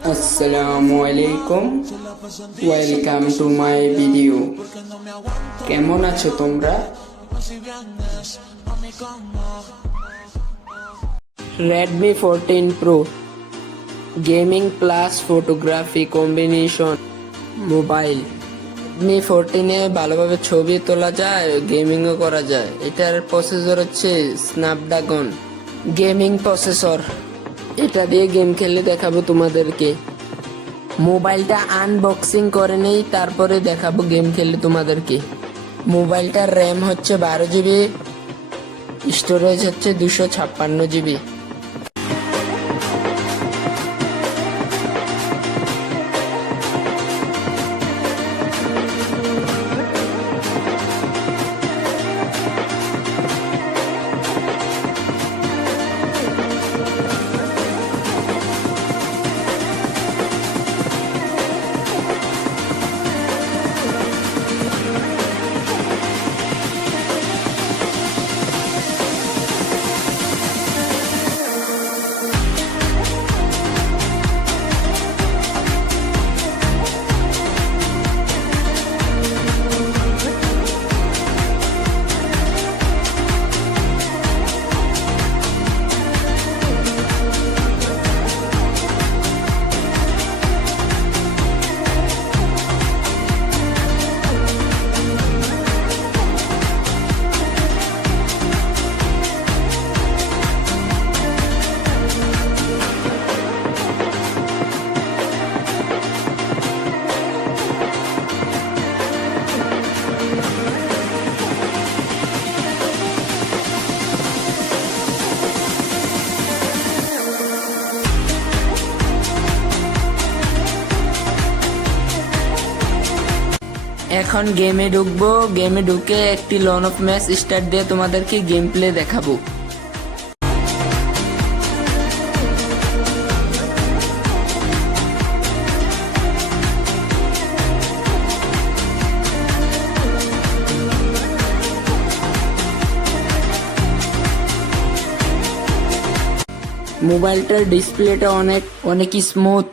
আসসালামু আলাইকুম, welcome to my video. কেমন আছো তোমরা? Redmi 14 Pro gaming plus photography combination mobile. Redmi 14 ভালোভাবে ছবি তোলা যায়, গেমিংও করা যায়। এটার প্রসেসর হচ্ছে স্ন্যাপড্রাগন গেমিং প্রসেসর। এটা দিয়ে গেম খেলে দেখাবো তোমাদেরকে। মোবাইলটা আনবক্সিং করে নেই, তারপরে দেখাবো গেম খেলে তোমাদেরকে। মোবাইলটার র্যাম হচ্ছে 12 GB, স্টোরেজ হচ্ছে 256 GB। এখন গেমে ঢুকবো। গেমে ঢুকে একটি লন অফ ম্যাচ স্টার্ট দিয়ে তোমাদেরকে গেম প্লে দেখাবো। মোবাইলটার ডিসপ্লেটা অনেক অনেক স্মুথ।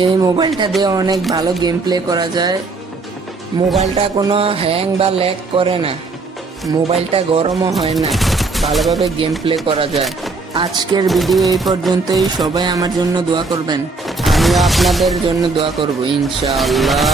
এই মোবাইলটা দিয়ে অনেক ভালো গেম প্লে করা যায়। মোবাইলটা কোনো হ্যাং বা ল্যাগ করে না, মোবাইলটা গরমও হয় না, ভালোভাবে গেম প্লে করা যায়। আজকের ভিডিও এই পর্যন্তই। সবাই আমার জন্য দোয়া করবেন, আমিও আপনাদের জন্য দোয়া করব ইনশাআল্লাহ।